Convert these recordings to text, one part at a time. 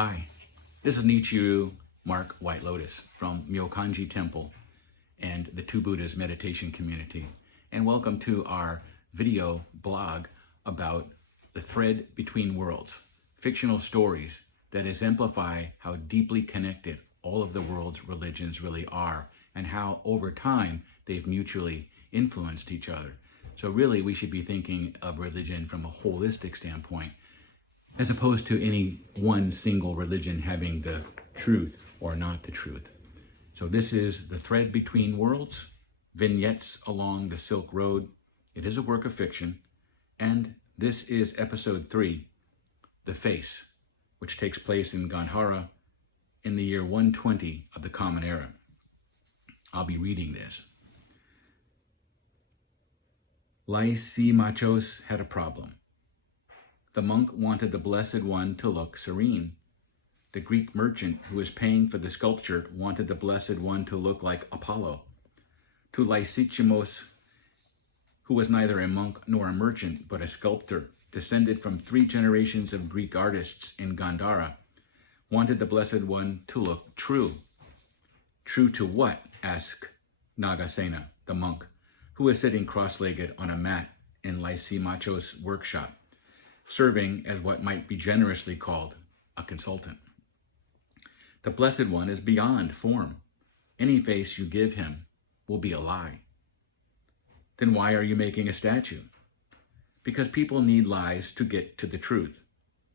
Hi, this is Nichiru Mark White Lotus from Myokanji Temple and the Two Buddhas meditation community, and welcome to our video blog about the thread between worlds, fictional stories that exemplify how deeply connected all of the world's religions really are and how over time they've mutually influenced each other. So really we should be thinking of religion from a holistic standpoint as opposed to any one single religion having the truth or not the truth. So this is The Thread Between Worlds, Vignettes Along the Silk Road. It is a work of fiction, and this is episode 3, The Face, which takes place in Gandhara in the year 120 of the Common Era. I'll be reading this. Lysimachos had a problem. The monk wanted the Blessed One to look serene. The Greek merchant who was paying for the sculpture wanted the Blessed One to look like Apollo. To Lysimachos, who was neither a monk nor a merchant, but a sculptor, descended from 3 generations of Greek artists in Gandhara, wanted the Blessed One to look true. True to what? Asked Nagasena, the monk, who was sitting cross-legged on a mat in Lysimachos' workshop, serving as what might be generously called a consultant. The Blessed One is beyond form. Any face you give him will be a lie. Then why are you making a statue? Because people need lies to get to the truth.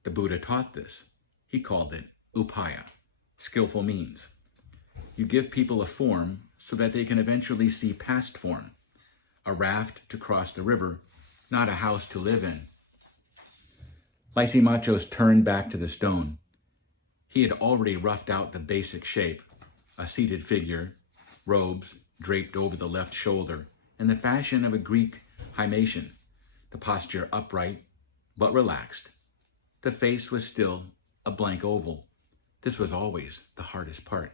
The Buddha taught this. He called it upaya, skillful means. You give people a form so that they can eventually see past form, a raft to cross the river, not a house to live in. Lysimachos turned back to the stone. He had already roughed out the basic shape, a seated figure, robes draped over the left shoulder, in the fashion of a Greek hymation, the posture upright but relaxed. The face was still a blank oval. This was always the hardest part.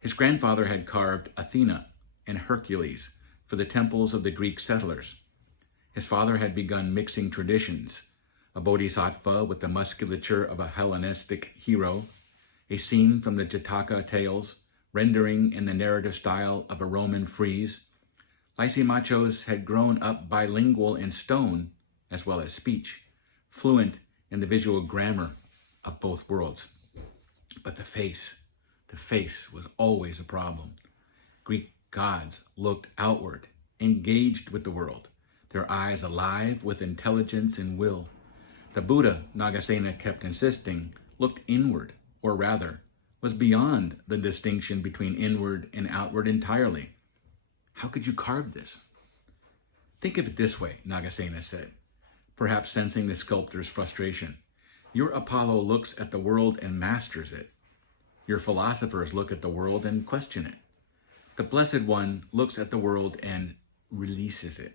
His grandfather had carved Athena and Hercules for the temples of the Greek settlers. His father had begun mixing traditions, a bodhisattva with the musculature of a Hellenistic hero, a scene from the Jataka tales, rendering in the narrative style of a Roman frieze. Lysimachos had grown up bilingual in stone as well as speech, fluent in the visual grammar of both worlds. But the face was always a problem. Greek gods looked outward, engaged with the world, their eyes alive with intelligence and will. The Buddha, Nagasena kept insisting, looked inward, or rather, was beyond the distinction between inward and outward entirely. How could you carve this? Think of it this way, Nagasena said, perhaps sensing the sculptor's frustration. Your Apollo looks at the world and masters it. Your philosophers look at the world and question it. The Blessed One looks at the world and releases it.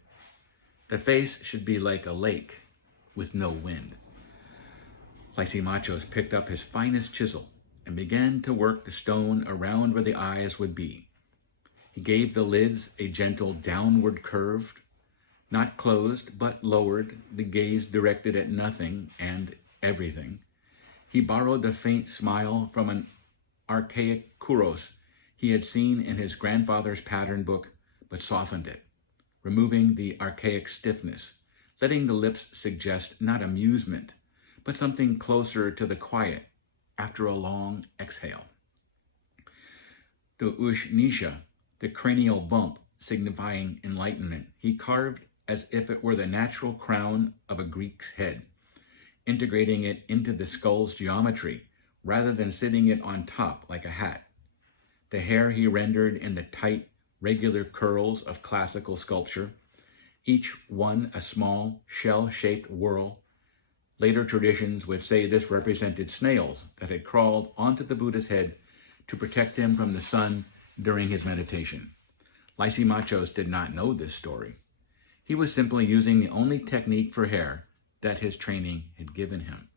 The face should be like a lake with no wind. Lysimachos picked up his finest chisel and began to work the stone around where the eyes would be. He gave the lids a gentle downward curve, not closed but lowered, the gaze directed at nothing and everything. He borrowed the faint smile from an archaic kuros he had seen in his grandfather's pattern book, but softened it, removing the archaic stiffness, letting the lips suggest not amusement, but something closer to the quiet after a long exhale. The ushnisha, the cranial bump signifying enlightenment, he carved as if it were the natural crown of a Greek's head, integrating it into the skull's geometry rather than sitting it on top like a hat. The hair he rendered in the tight, regular curls of classical sculpture, each one a small, shell-shaped whorl. Later traditions would say this represented snails that had crawled onto the Buddha's head to protect him from the sun during his meditation. Lysimachos did not know this story. He was simply using the only technique for hair that his training had given him.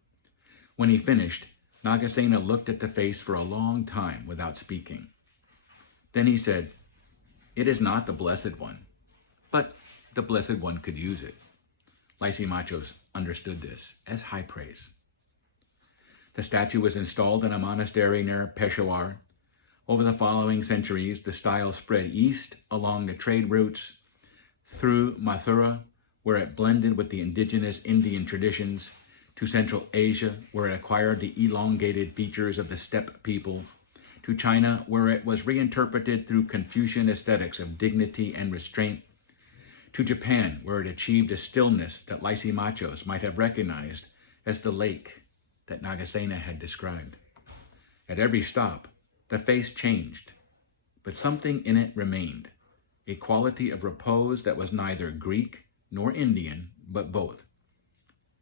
When he finished, Nagasena looked at the face for a long time without speaking. Then he said, "It is not the Blessed One, but the Blessed One could use it." Lysimachos understood this as high praise. The statue was installed in a monastery near Peshawar. Over the following centuries, the style spread east along the trade routes through Mathura, where it blended with the indigenous Indian traditions, to Central Asia, where it acquired the elongated features of the steppe peoples, to China, where it was reinterpreted through Confucian aesthetics of dignity and restraint, to Japan, where it achieved a stillness that Lysimachos might have recognized as the lake that Nagasena had described. At every stop, the face changed, but something in it remained, a quality of repose that was neither Greek nor Indian, but both.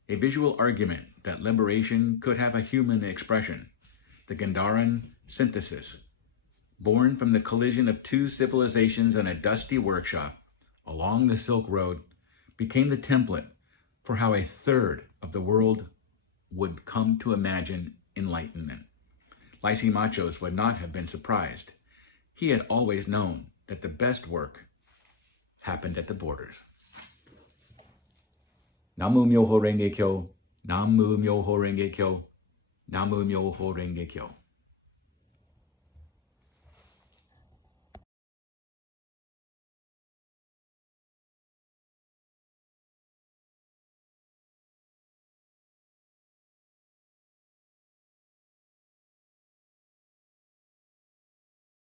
A visual argument that liberation could have a human expression, the Gandharan synthesis, born from the collision of two civilizations in a dusty workshop along the Silk Road, became the template for how a third of the world would come to imagine enlightenment. Lysimachos would not have been surprised. He had always known that the best work happened at the borders. Namu Myoho Renge Kyo, Namu Myoho Renge Kyo, Namu Myoho Renge Kyo.